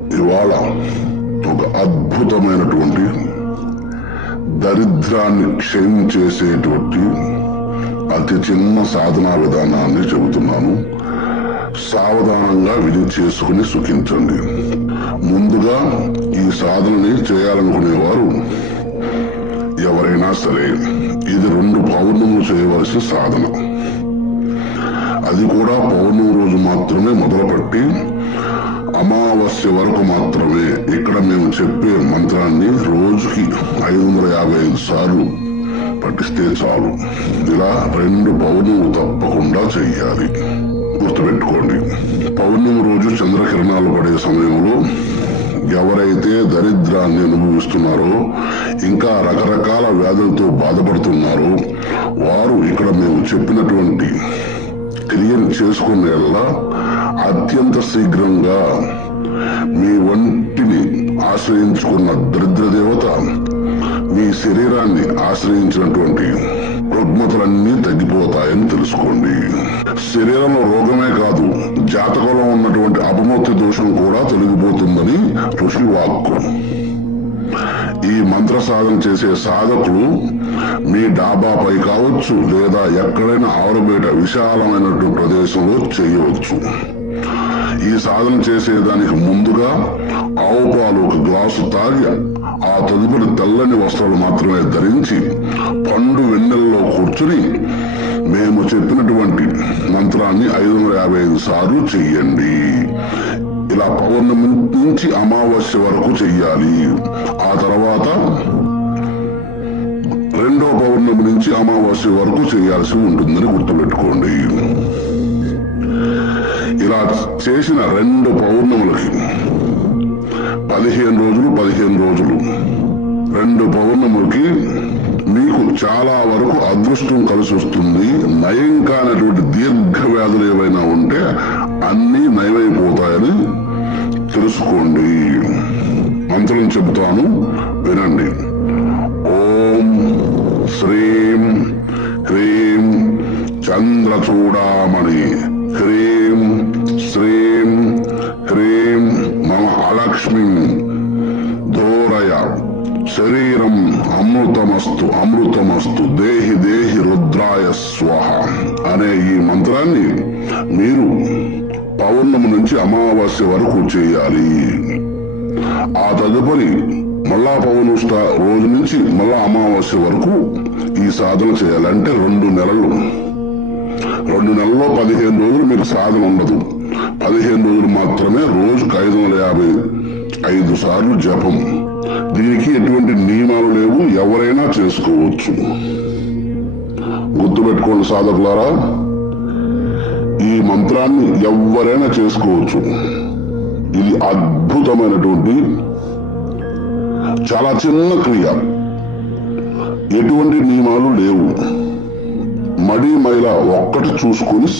ఇవాళ ఒక అద్భుతమైనటువంటి దరిద్రాన్ని క్షయించేసేటువంటి అతి చిన్న సాధనా విధానాన్ని చెబుతున్నాను. సావధానంగా విధి చేసుకుని సుఖించండి. ముందుగా ఈ సాధనని చేయాలనుకునేవారు ఎవరైనా సరే ఇది 2 పౌర్ణములు చేయవలసిన సాధన. అది కూడా పౌర్ణమి రోజు మాత్రమే మొదలుపెట్టి అమావాస్య వరకు మాత్రమే. ఇక్కడ మేము చెప్పే మంత్రాన్ని రోజుకి 555 సార్లు పఠిస్తే చాలు. ఇలా 2 పౌర్ణములు తప్పకుండా చెయ్యాలి. గుర్తుపెట్టుకోండి, పౌర్ణమి రోజు చంద్రకిరణాలు పడే సమయంలో ఎవరైతే దరిద్రాన్ని అనుభవిస్తున్నారో, ఇంకా రకరకాల వ్యాధులతో బాధపడుతున్నారో వారు ఇక్కడ మేము చెప్పినటువంటి క్రియను చేసుకునేలా అత్యంత శీఘ్రంగా మీ ఒంటిని ఆశ్రయించుకున్న దరిద్ర దేవత మీ శరీరాన్ని ఆశ్రయించినటువంటి రుగ్మతలన్నీ తగ్గిపోతాయని తెలుసుకోండి. శరీరంలో రోగమే కాదు, జాతకంలో ఉన్నటువంటి అపమృత్యు దోషం కూడా తొలగిపోతుందని ఋషి వాక్కు. ఈ మంత్ర సాధన చేసే సాధకులు మీ డాబాపై కావచ్చు, లేదా ఎక్కడైనా ఆరుబయట విశాలమైనటువంటి ప్రదేశంలో చేయవచ్చు. ఈ సాధన చేసేదానికి ముందుగా ఆవు పాలు 1 గ్లాసు తాగి ఆ తదుపరి తెల్లని వస్త్రాలు మాత్రమే ధరించి పండు వెన్నెల్లో కూర్చుని మేము చెప్పినటువంటి మంత్రాన్ని 555 సార్లు చెయ్యండి. ఇలా పౌర్ణమి నుంచి అమావాస్య వరకు చెయ్యాలి. ఆ తర్వాత 2వ పౌర్ణమి నుంచి అమావాస్య వరకు చేయాల్సి ఉంటుందని గుర్తుపెట్టుకోండి. ఇలా చేసిన 2 పౌర్ణములకి 15 రోజులు 2 పౌర్ణములకి మీకు చాలా వరకు అదృష్టం కలిసి వస్తుంది. నయం కానటువంటి దీర్ఘ వ్యాధులు ఏవైనా ఉంటే అన్నీ నయమైపోతాయని తెలుసుకోండి. మంత్రం చెబుతాను, వినండి. ఓం శ్రీం హ్రీం చంద్రచూడామణి హ్రీం శ్రీం హ్రీం మమ అలక్ష్మి ధోరయ శరీరం అమృతమస్తు దేహి దేహి రుద్రాయ స్వహ అనే ఈ మంత్రాన్ని మీరు పౌర్ణమి నుంచి అమావాస్య వరకు చేయాలి. ఆ తదుపరి మళ్ళా పౌర్ణమి రోజు నుంచి మళ్ళా అమావాస్య వరకు ఈ సాధన చేయాలంటే 2 నెలలు. 2 నెలల్లో 15 రోజులు మీకు సాధన ఉండదు. 15 రోజులు మాత్రమే రోజుకు 555 సార్లు జపం. దీనికి ఎటువంటి నియమాలు లేవు, ఎవరైనా చేసుకోవచ్చు. గుర్తుపెట్టుకోండి సాధకులారా, ఈ మంత్రాన్ని ఎవరైనా చేసుకోవచ్చు. ఇది అద్భుతమైనటువంటి చాలా చిన్న క్రియ, ఎటువంటి నియమాలు లేవు. మడి మైల ఒక్కటి చూసుకొని